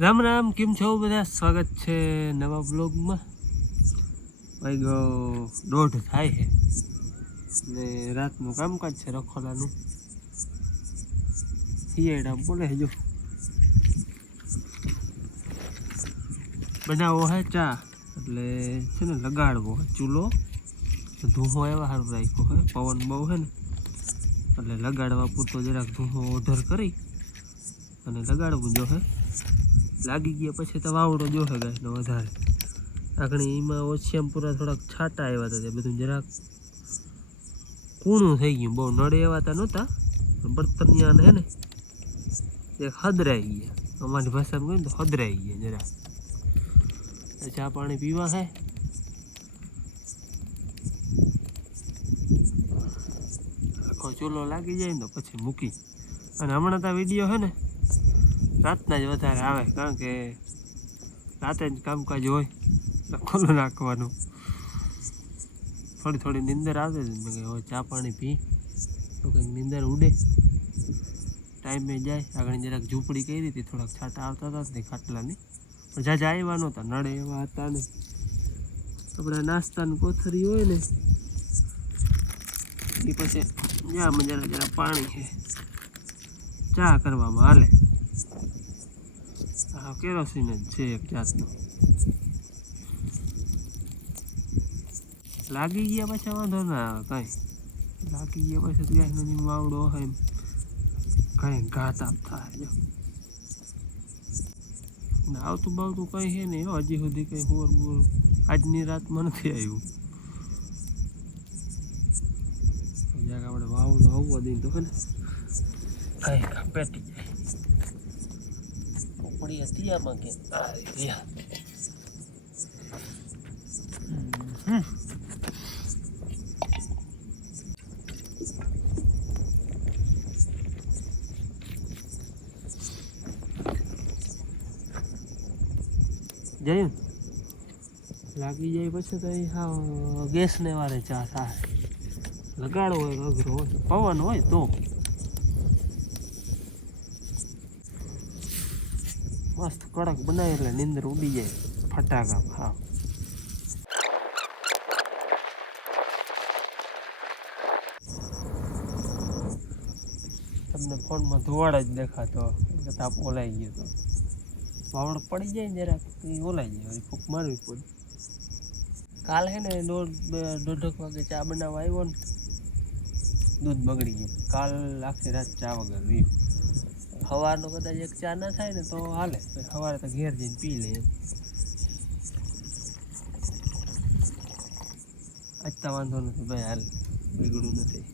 રામ રામ, કેમ છો બધા? સ્વાગત છે નવા બ્લોગમાં. વાગ્યો 1:30 થાય છે ને રાતનું કામકાજ છે રખોલાનું. થિયેટર બોલે જો બનાવો હે ચા, એટલે છે ને લગાડવો હે ચૂલો. ધૂહો એવા સારું રાખ્યો હે, પવન બહુ હે ને એટલે લગાડવા પૂરતો જરાક ધૂહો ઓઢર કરી અને લગાડવું જો હે. લાગી ગયા પછી તો વાવડો જો હે ગાયનો વધારે. આગળ એમાં ઓછિયામાં થોડાક છાંટા આવ્યા હતા, તે બધું જરાક કૂણું થઈ ગયું. બહુ નડે એવા તા નહોતા, બર્તનિયા હે ને એક હદરાઈ ગયા. અમારી ભાષામાં કહે તો હદરાઈ ગયા જરા. ચા પાણી પીવા હે. આખો ચૂલો લાગી જાય ને તો પછી મૂકી. અને હમણાં તો વિડીયો હે ને રાતના જ વધારે આવે, કારણ કે રાતે જ કામકાજ હોય એટલે ખુલ્લું નાખવાનું. થોડી થોડી નીંદર આવે છે, મેં હવે ચા પાણી પી તો કંઈક નીંદર ઉડે, ટાઈમે જાય. આગળ જરાક ઝૂંપડી કરી હતી, થોડાક છાંટા આવતા હતા ને ખાટલાની, પણ જાજા આવ્યા નહોતા, નડે એવા હતા ને. આપણે નાસ્તાની કોથળી હોય ને એ પછી જ્યાં મજા જરા પાણી છે ચા કરવામાં હાલે. હા, કેરોસીન જ છે એક જાતનો. લાગી ગયા પછી વાંધો ના આવે કાંઈ. લાગી ગયા પછી ગાયનો માવડો હોય કાંઈ ઘા તાપ થાય. જો આવતું બાવતું કંઈ છે નહીં હજી સુધી, કંઈ હોર બોર આજની રાતમાં નથી આવ્યું. જ્યાં આપણે વાવડો આવવા દઈએ તો હે ને કંઈ પેટી જાય. પોપડી હતી આમાં કે જયું લાગી જાય પછી તો એ હા ગેસને વારે ચા થાય. લગાડવો હોય અઘરો હોય, પવન હોય તો મસ્ત કડક બનાવે એટલે નીંદર ઉડી જાય ફટાકા. હા, તમને ફોનમાં ધોવાડા જ દેખાતો એટલે તાપ ઓલાઈ ગયો તો. વાવડ પડી જાય ને જરાક એ ઓલાઈ જાય, વળી ફૂંક મારવી પડે. કાલ હે ને 1:30 વાગે ચા બનાવવા આવ્યો ને, દૂધ બગડી ગયું. કાલ આખી રાત ચા વગર રહ્યું. સવારનો કદાચ એક ચા ના થાય ને તો હાલે, સવારે તો ઘેર જઈને પી લે. આજ તો વાંધો નથી ભાઈ, હાલ બગડું નથી.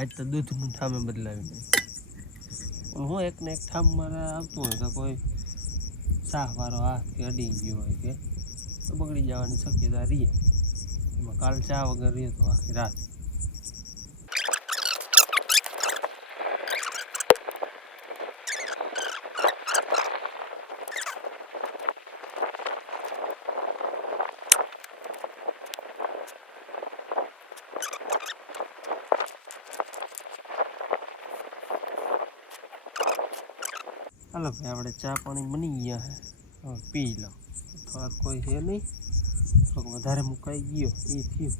આજ તો દૂધનું ઠામે બદલાવી નહીં. હું એકને એક ઠામ મારે આવતું હોય તો કોઈ શાહવાળો હાથ કે અડી ગયો હોય કે તો બગડી જવાની શક્યતા રહે. એમાં કાલ ચા વગર રહ્યો તો આખી રાત. હાલો ભાઈ, આપણે ચા પાણી બની ગયા હે, હવે પી લો. થોડાક કોઈ છે નહીં, થોડોક વધારે મુકાઈ ગયો એ થયું.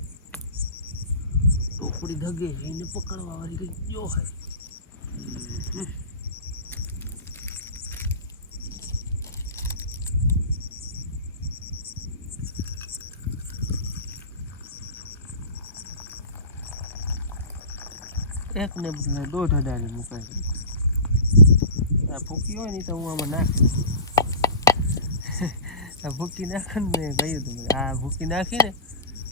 ટોપડી ધગે એને પકડવા વાળી કંઈક જો હે. એકને બદલે 1.5 અડાડી મુકાય. આ ભૂકી હોય ને તો હું આમાં નાખી આ ભૂકી નાખે ને મેં કહ્યું હતું આ ભૂકી નાખીને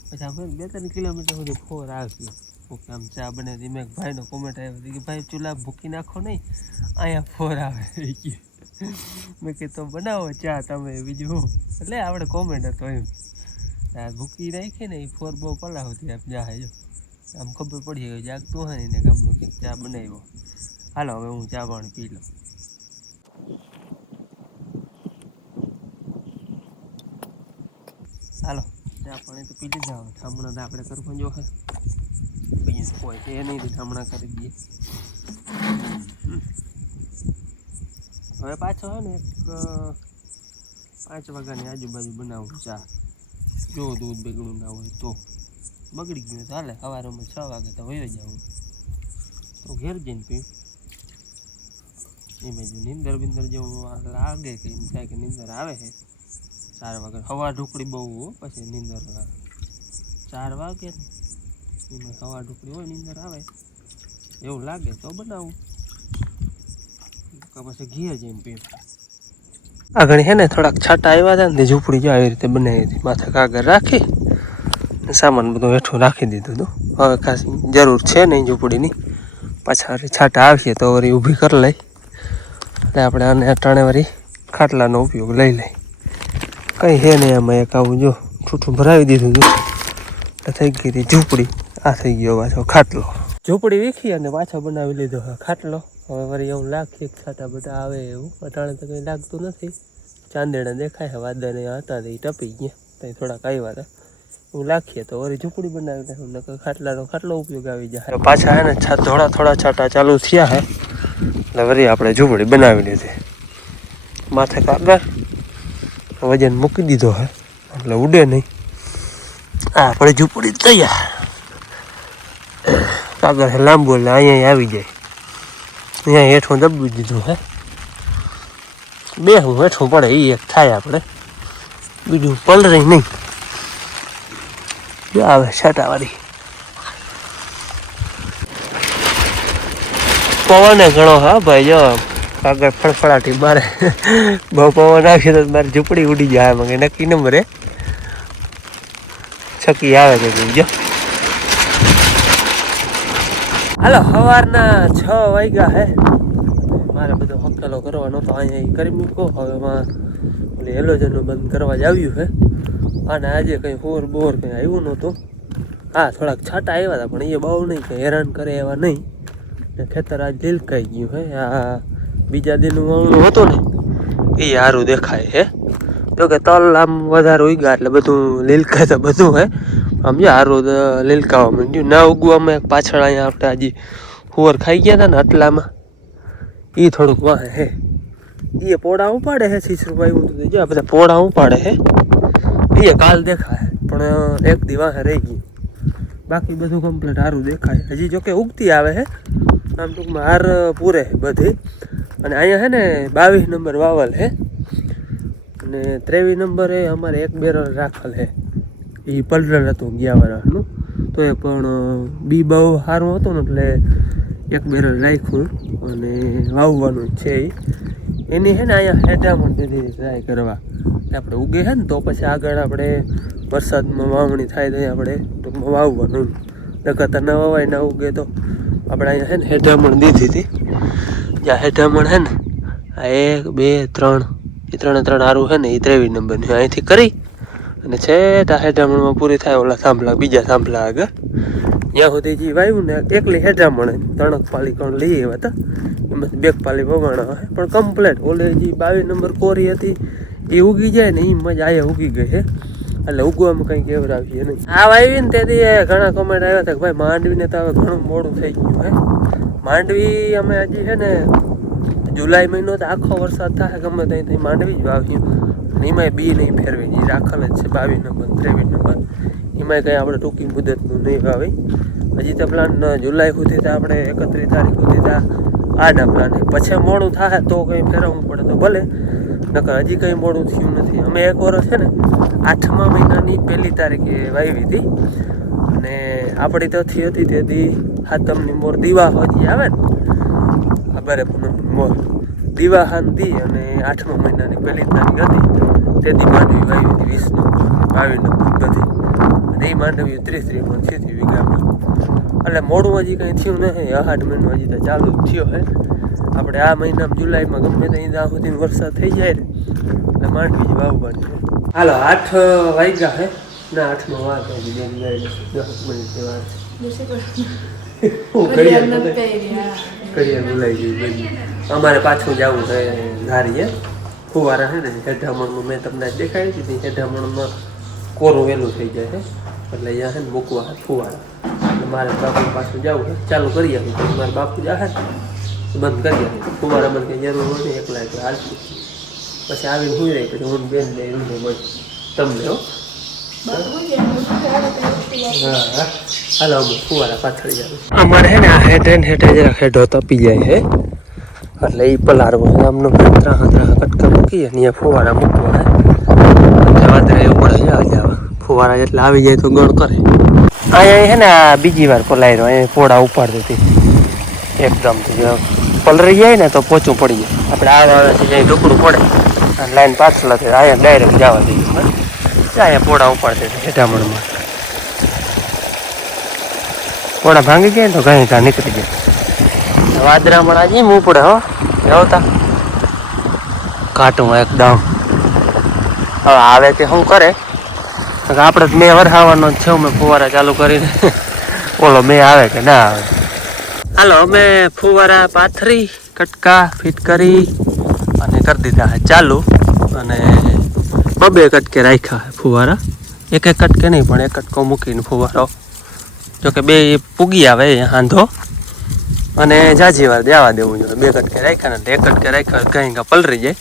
પછી આપણે 2-3 કિલોમીટર સુધી ફોર આવતી. ભૂકી આમ ચા બને. મેં ભાઈનો કોમેન્ટ આવ્યો હતો કે ભાઈ ચૂલા ભૂકી નાખો નહીં, અહીંયા ફોર આવે. મેં કીધું તો બનાવો ચા તમે બીજું. એટલે આપણે કોમેન્ટ હતો એમ. આ ભૂકી નાખી ને એ ફોર બહુ પલા હોતી આપ જા જો આમ ખબર પડી ગઈ જાગતું હોય ને એને ગામનો કંઈક ચા બનાવ્યો. હાલો હવે હું ચા પાણી પી લઉં. હાલો ચા પાણી તો પી લીધા. હવે ઠામણા આપણે કરવા જો હે કોઈ છે નહીં, ઠામણા કરી દઈએ. હવે પાછો હે ને એક 5 વાગ્યાની આજુબાજુ બનાવું ચા. જો દૂધ બગડું ના હોય તો બગડી ગયું ચાલે. સવારમાં 6 વાગે તો વયો જાઉં તો ઘેર જઈને પી. એમાં જો નીંદર બિંદર જેવું લાગે કે એમ થાય કે નીંદર આવે છે 4 વાગે. હવા ઢુકડી બહુ હો પછી નીંદર 4 વાગે ને એમાં હવા ઢુકડી હોય નીંદર આવે એવું લાગે તો બનાવું પછી ઘેર જઈને પીવું. આગળ હે ને થોડાક છાંટા આવ્યા હતા ને ઝૂંપડી જો આવી રીતે બનાવી હતી. માથે કાગળ રાખી સામાન બધું હેઠું રાખી દીધું હતું. હવે ખાસ જરૂર છે નહીં ઝૂંપડીની. પાછા છાંટા આવીએ તો વળી ઊભી કરી લઈ એટલે આપણે આને અટાણે વળી ખાટલાનો ઉપયોગ લઈ લઈ. કંઈ છે નહીં આમાં એક આવું જો ઠૂઠું ભરાવી દીધું હતું એટલે થઈ ગઈ હતી ઝૂંપડી. આ થઈ ગયો પાછો ખાટલો. ઝૂંપડી વીખી અને પાછો બનાવી લીધો ખાટલો. હવે વળી એવું લાગે છાંટા બધા આવે એવું. અટાણે તો કંઈ લાગતું નથી. ચાંદડા દેખાય છે વાદળ હતા તો એ ટપી ગયા ત્યાં થોડાક આવ્યા હતા એવું લાખીએ તો વળી ઝૂંપડી બનાવી નાખું. ખાટલાનો ખાટલો ઉપયોગ આવી જાય. પાછા હે ને થોડા છાંટા ચાલુ થયા હે એટલે વળી આપણે ઝૂંપડી બનાવી લીધી. માથે કાગળ વજન મૂકી દીધો હે એટલે ઉડે નહીં. આપણે ઝૂંપડી તૈયાર. કાગળ છે લાંબુ એટલે અહીંયા આવી જાય. અહીંયા હેઠું દબી દીધું હે. બે હું હેઠું પડે એ એક થાય આપણે બીજું પલરે નહીં. આવે છાંટાવાળી પવને ઘણો હા ભાઈ. જો કાગળ ફળફળાટી મારે બહુ પવન આવશે તો મારી ઝૂંપડી ઉડી જાય. મને નક્કી નંબરે છકી આવે છે જો. હાલો સવારના 6 વાગ્યા હે. મારે બધો હકેલો કરવાનો તો અહીંયા કરી મૂકો. હવે એમાં ઓલી હેલોજનનું બંધ કરવા જ આવ્યું છે. અને આજે કંઈ બોર કંઈ આવ્યું નહોતું. હા થોડાક છાંટા આવ્યા હતા પણ એ બહુ નહીં કંઈ હેરાન કરે એવા નહીં. ને ખેતર આજ લીલકાઈ ગયું હે. આ બીજા દિનનું વાવણું હતું ને એ સારું દેખાય હે. જોકે તલ આમ વધારે ઉગ્યા એટલે બધું લીલકાય તો બધું હે. આમ જો સારું લીલકાવા માંડ્યું. ના ઉગવામાં પાછળ અહીંયા આપણે હજી હુવર ખાઈ ગયા હતા ને એટલામાં એ થોડુંક વાહે હે. એ પોળા ઉપાડે હે. શીશરૂ આવ્યું હતું જો બધા પોળા ઉપાડે હે. એ કાલ દેખાય પણ એક દી વાહે રહી ગયું. બાકી બધું કમ્પ્લીટ સારું દેખાય. હજી જોકે ઉગતી આવે હે. આમ ટૂંકમાં હાર પૂરે બધી. અને અહીંયા હે ને 22 નંબર વાવલ હે અને 23 નંબરે અમારે એક બેરલ રાખેલ હે. એ પલરલ હતું ગયા વર્ષનું તો એ પણ બી બહુ સારું હતું ને એટલે એક બેરલ રાખ્યું અને વાવવાનું છે. એની હે ને અહીંયા હેઠામણ દીધી ટ્રાય કરવા કે આપણે ઉગે છે ને તો પછી આગળ આપણે વરસાદમાં વાવણી થાય તો આપણે ટૂંકમાં વાવવાનું. નકર તો ના વવાય ના ઉગે તો આપણે અહીંયા છે ને હેઠામણ દીધી હતી. જ્યાં હેઠામણ છે ને આ 1 2 3 એ 3 સારું છે ને એ 23 નંબરની અહીંથી કરી અને છેટા હેઠામણમાં પૂરી થાય ઓલા થાંભલા બીજા થાંભલા આગળ જ્યાં સુધી જે વાવ્યું ને એકલી હેઠામણ તણક પાલી કણ લઈ આવ્યા હતા. એમાંથી 2 પાલી વગાણા હોય પણ કમ્પ્લેટ ઓલે જે 22 નંબર કોરી હતી એ ઉગી જાય ને એ મજા આયા ઉગી ગઈ છે એટલે ઉગવામાં કંઈ કેવરાવીએ નહીં. આ વાવી ને તેથી ઘણા કમેન્ટ આવ્યા હતા કે ભાઈ માંડવીને તો હવે ઘણું મોડું થઈ ગયું હે. માંડવી અમે હજી છે ને જુલાઈ મહિનો તો આખો વરસાદ થાય ગમે ત્યાં માંડવી જ વાવ્યું અને એમાંય બી નહીં ફેરવી જે રાખેલ જ છે 22 નંબર 23 નંબર. એમાંય કંઈ આપણે ટૂંકી મુદતનું નહીં વાવી. હજી તો પ્લાન જુલાઈ સુધી તો આપણે 31 તારીખ સુધી તો આના પ્લાન પછી મોડું થાય તો કંઈ ફેરવવું પડે તો ભલે. નકર હજી કંઈ મોડું થયું નથી. અમે એક વર્ષ છે ને 8મા મહિનાની 1લી તારીખે વાવી હતી અને આપણી તો થઈ હતી તેથી હાતમની મોર દીવા હજી આવે ને ખબર પૂનમની મોર દીવા હાંધી અને 8મા મહિનાની 1લી તારીખ હતી તેથી માંડવી વાવી હતી 20 નંબર 22 નંબર બધી અને એ માંડવી 30 મણ થયું વીઘામાં. એટલે મોડું હજી કંઈ થયું નથી. 8 મહિનો હજી તો ચાલુ જ થયો હે. આપણે આ મહિનામાં જુલાઈમાં ગમે ત્યાં સુધી વરસાદ થઈ જાય ને એટલે માંડવી જ વાવવાની છે. હાલો 8 વાગ્યા હે ના 8નો વાર અમારે પાછું જવું છે ધારીએ ફુવારા છે ને હેઠામણમાં મેં તમને દેખાડી દીધી. હેઠામણમાં કોરું વહેલું થઈ જાય છે એટલે અહીંયા છે ને મૂકવા ફુવારા એટલે મારે બાપુ પાછું જવું છે. ચાલુ કરી આપી મારા બાપુ જાય બંધ કરી દે ફુવારા બંધ કરી જરૂર હોય ને એકલા એટલે હાલ પછી આવીને સુઈ રહી પછી હું બેન ને રૂમે બોલ તમને હો હા હાલો અમે ફુવારા પાછળ જાય અમારે હે ને આ હેઠે જરા હેઠો તપી જાય હે એટલે એ પલાળવો આમનો ત્રાહ કટકા મૂકી અને ફુવારા મૂકવા વાદરે એવું પડે જવા ફુવારા એટલે આવી જાય તો ગણ કરે અહીંયા હે ને આ બીજી વાર પલાયરો અહીંયા ફોડા ઉપાડતી હતી એકદમ પલરી જાય ને તો પોચું પડી જાય આપણે આવે છે જ્યાં ઢોકળું પડે અને લાઈન પાછળ હતી અહીંયા ડાયરેક્ટ જવા દઈએ અહીંયા ફોડા ઉપાડતી હતી હેઠામણમાં ફોડા ભાંગી ગયા ને તો ઘણી ઘા નીકળી ગયા વાદરામણ આજે એમ ઉપડે હો આવતા કાટું એકદમ હવે આવે કે શું કરે આપણે મેં વરસાવવાનો જ છે મેં ફુવારા ચાલુ કરીને બોલો મેં આવે કે ના આવે હાલો અમે ફુવારા પાથરી કટકા ફિટ કરી અને કરી દીધા ચાલુ અને બબે કટકે રાખ્યા ફુવારા એક કટકે નહીં પણ એક કટકો મૂકીને ફુવારો જોકે બે પૂગી આવે હાંધો અને જાજી વાર દેવા દેવું જોઈએ બે કટકે રાખ્યા ને એક કટકે રાખ્યા કંઈ પલરી જાય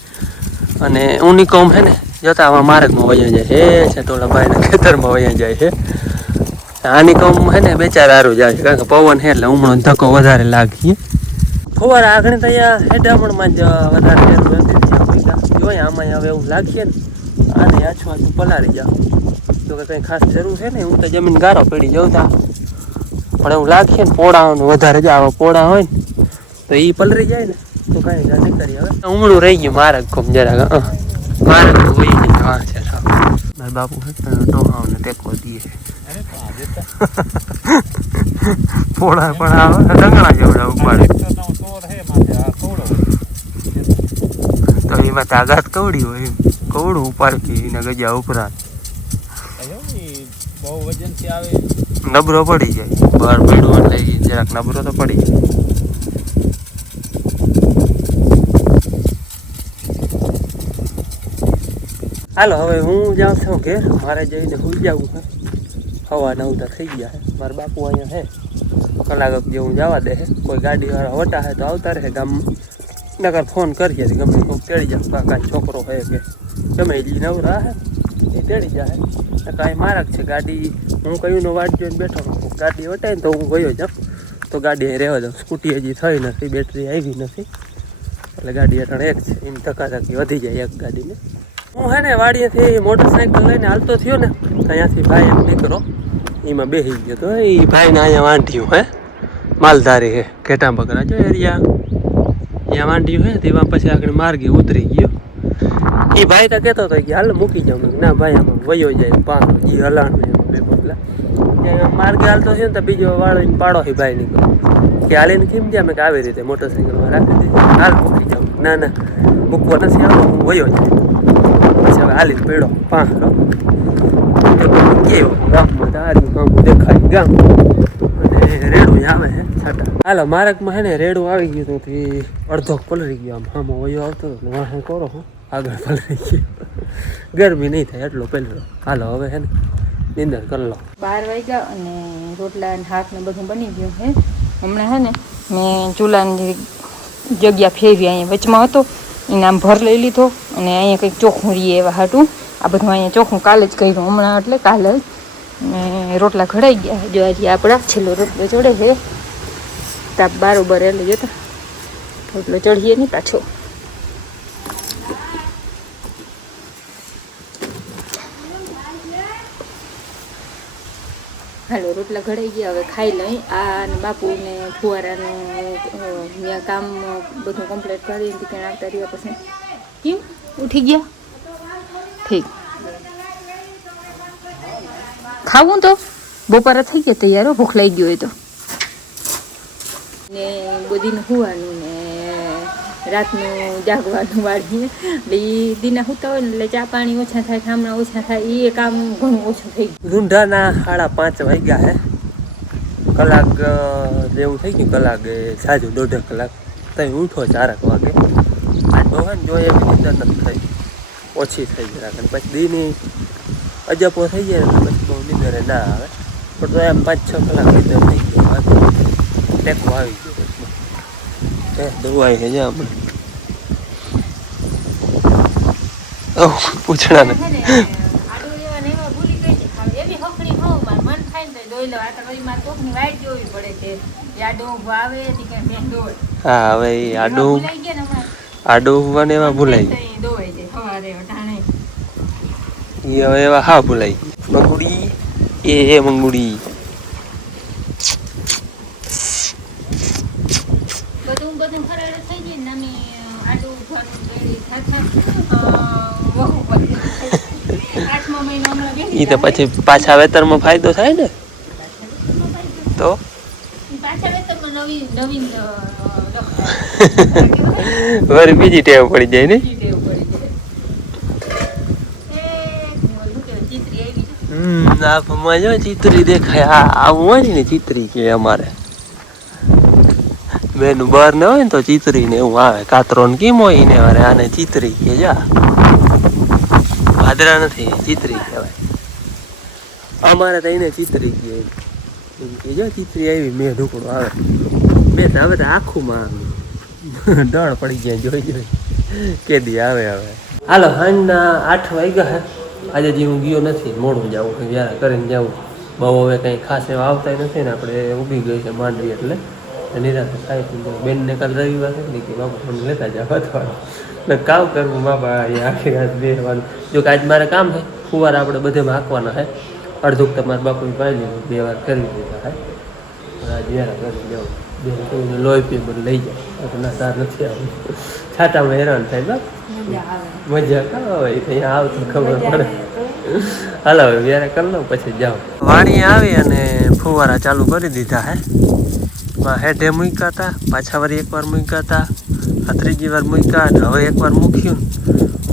અને ઊની કોમ છે ને જોતા આમાં માર્ગમાં વયા જાય છે ટોળા ભાઈના ખેતરમાં વયા જાય છે આની કોમ છે ને બે ચાર સારું જાય છે કારણ કે પવન છે એટલે ઉમળો ધક્કો વધારે લાગીએ ફુવારા આગળ તો અહીંયા હેઠામણમાં જ વધારે જોઈએ આમાં હવે એવું લાગીએ ને આને આછું આછું પલાળી જાવ તો કે કંઈ ખાસ જરૂર છે ને હું તો જમીન ગારો પડી જવતા પણ એવું લાગીએ ને પોળાનું વધારે જ આવે પોળા હોય ને તો એ પલરી જાય ને તો કાંઈ જા નહીં કરી હવે ઉમળું રહી ગયું મારા કોમ જરાક મારા હોય નહીં હા છે મારા બાપુ ટોહાઓને ટેકો દઈએ પોળા પણ આવે ડંગણા જેવડા ઉપાડે તો એમાં તાકાત કવડી હોય કવડું ઉપાડકી એના ગજા ઉપરાંત બહુ વજનથી આવે નબરો પડી જાય બહાર પડ્યું એટલે જરાક નબરો તો પડી જાય હાલો હવે હું જાઉં છું ઘેર મારે જઈને સુઈ જવું છે હવા 9 થઈ ગયા છે મારા બાપુ અહીંયા છે કલાક જેવું જવા દે છે કોઈ ગાડીવાળા વટા છે તો આવતા રહે ગામમાં નકર ફોન કરીએ ગમે કોઈક તેડી જાય કાકા છોકરો હોય કે ગમે એ નવરા હે એ તેડી જાય કાંઈ મારક છે ગાડી હું કયું વાટ જોઈને બેઠો ગાડી વટાય ને તો હું ગયો જાઉં તો ગાડી અહીં રહેવા દઉં સ્કૂટી હજી થઈ નથી બેટરી આવી નથી એટલે ગાડી હેઠળ એક છે એની ધક્કાધક્કી વધી જાય એક ગાડીને હું હે ને વાડીએથી મોટરસાઇકલ લઈને હાલતો થયો ને અહીંયાથી ભાઈ એમ દીકરો એમાં બેસી ગયો તો એ ભાઈને અહીંયા વાંઢ્યું હે માલધારી હે ઘેટા બકરા જો એરિયા અહીંયા વાંઢ્યું હે તેમાં પછી આગળ માર્ગે ઉતરી ગયો એ ભાઈ તો કહેતો હતો કે હાલ મૂકી જાઉં ના ભાઈ આમાં વયો જાય પાંચ એ હલાણ બે પગલા માર્ગે હાલતો થયો ને તો બીજો વાળીને પાડો હે ભાઈ નીકળો કે હાલીને કેમ જાય મેં કે આવી રીતે મોટરસાઇકલમાં રાખી દીધી હાલ મૂકી જાઉં ના ના મૂકવા નથી આવતો હું વયો જાય પછી હવે હાલી પેડો પાંચરો કેવો ગામમાં તારી ગામ દેખાય ગામ અને રેડું આવે છે છાટા હાલો માર્ગમાં હે ને રેડું આવી ગયું હતું અડધો પલરી ગયો આમ હામો વયો આવતો હતો ને વાહન કરો હું આગળ પલરી ગયો ગરમી નહીં થાય એટલો પેલો હાલો હવે હે ને નિંદર કરી લો 12 વાગ્યા અને રોટલા ને શાક ને બધું બની ગયું છે હમણાં હે ને મેં ચૂલાની જગ્યા ફેરવી અહીંયા વચમાં હતો એને આમ ભર લઈ લીધો અને અહીંયા કંઈક ચોખ્ખું રીએ એવા હાટું આ બધું અહીંયા ચોખ્ખું કાલે જ કર્યું હમણાં એટલે કાલે જ ને રોટલા ઘડાઈ ગયા જો હજી આપણા છેલ્લો રોટલો ચડે છે તાપ બારોબર એટલે જોતા રોટલો ચડીએ નહીં પાછો હાલો રોટલા ઘડાઈ ગયા હવે ખાઈ લઈ આ અને બાપુને ફુવારાનું ત્યાં કામ બધું કમ્પ્લીટ કરી ત્યાં આવતા રહ્યા પછી કેમ ઉઠી ગયા ઠીક ખાવું તો બપોરે થઈ ગયા તૈયાર ભૂખ લાગી ગયો હોય તો ને બધીને સુવાનું ને રાતનું જાગવાનું વાળીએ એટલે એ દીના સૂતા હોય ને એટલે ચા પાણી ઓછા થાય ઠામણા ઓછા થાય એ કામ ઘણું ઓછું થઈ ગયું રૂંઢાના 5:30 વાગ્યા હે કલાક જેવું થઈ ગયું કલાક સાજુ 1.5 કલાક તમે ઉઠો 4 વાગે આ તો હે ને જોઈએ નિંદર નથી થઈ ઓછી થઈ જાય પછી દીની અજપો થઈ જાય ને પછી બહુ નિંદરે ના આવે પણ તો એમ 5-6 કલાક નિંદર થઈ ગયો ટેકો આવી ગયો પછી દવાઈ છે જા આપણે પૂછડા ને હા હવે આડું હોવાને એવા ભૂલાઈ હવે એવા હા ભૂલાઈ મંગુડી એ મંગુડી ઈ તો પછી પાછા વેતરમાં ફાયદો થાય ને તો વળી બીજી ટેવ પડી જાય ને આમાં જો ચિત્રી દેખાય આવું હોય ને ચિત્રી કે અમારે બેનું બહાર ને હોય ને તો ચિત્રી ને એવું આવે કાતરો ને કેમ હોય ને અરે આને ચિત્રી કે જા ભાદરા નથી ચિત્રી કહેવાય અમારે તો એને ચિત્રી કે જો ચિત્રી આવી મેં ઢુકડો આવે મેં તો હવે તો આખુંમાં ડળ પડી જાય જોઈ કેદી આવે હવે હાલો સાંજના 8 વાગ્યા હે આજે જે હું ગયો નથી મોડું જાઉં વ્યારા કરીને જાઉં બહુ હવે કંઈ ખાસ એવા આવતા નથી ને આપણે ઊભી ગઈ છે માંડવી એટલે નિરાશ થાય બેનને કાલ રવિવાર છે કે બાપા મને લેતા જાવ અથવા કામ કરવું બાપા આખી રાત બેસવાનું જો કે આજ મારે કામ છે ફુવારા આપણે બધેમાં હાંકવાના છે અડધુંક તમારા બાપુએ પાઈ લીધું 2 વાર કરી દીધા છે આજ વ્યારા કરી જાઉં બેન લોહી પી બધું લઈ જાય ના સાર નથી આવું છાટામાં હેરાન થાય બાપ મજા કા હોય અહીંયા આવતું ખબર પડે હાલો હવે વ્યારા કરી લઉં પછી જાઓ વાણી આવી અને ફુવારા ચાલુ કરી દીધા હે હેઠે મૂક્યા હતા પાછા વળી એકવાર મૂક્યા હતા આ ત્રીજી વાર મૂક્યા અને હવે એકવાર મૂક્યું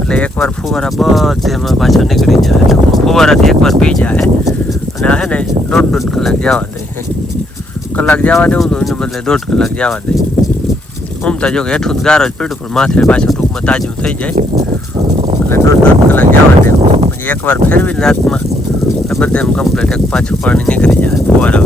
એટલે એકવાર ફુવારા બધેમાં પાછા નીકળી જાય એટલે ફુવારાથી એકવાર પી જાય અને આ હે ને 1.5 કલાક જવા દે કલાક જવા દેવું તો એને બદલે 1.5 કલાક જવા દે ઉમતા જો કે હેઠું ગારો જ પડ્યું પણ માથે પાછું ટૂંકમાં તાજું થઈ જાય એટલે 1.5 કલાક જવા દેવું પછી એકવાર ફેરવી રાતમાં એટલે બધે એમ કમ્પ્લીટ એક પાછું પાણી નીકળી જાય ફુવારા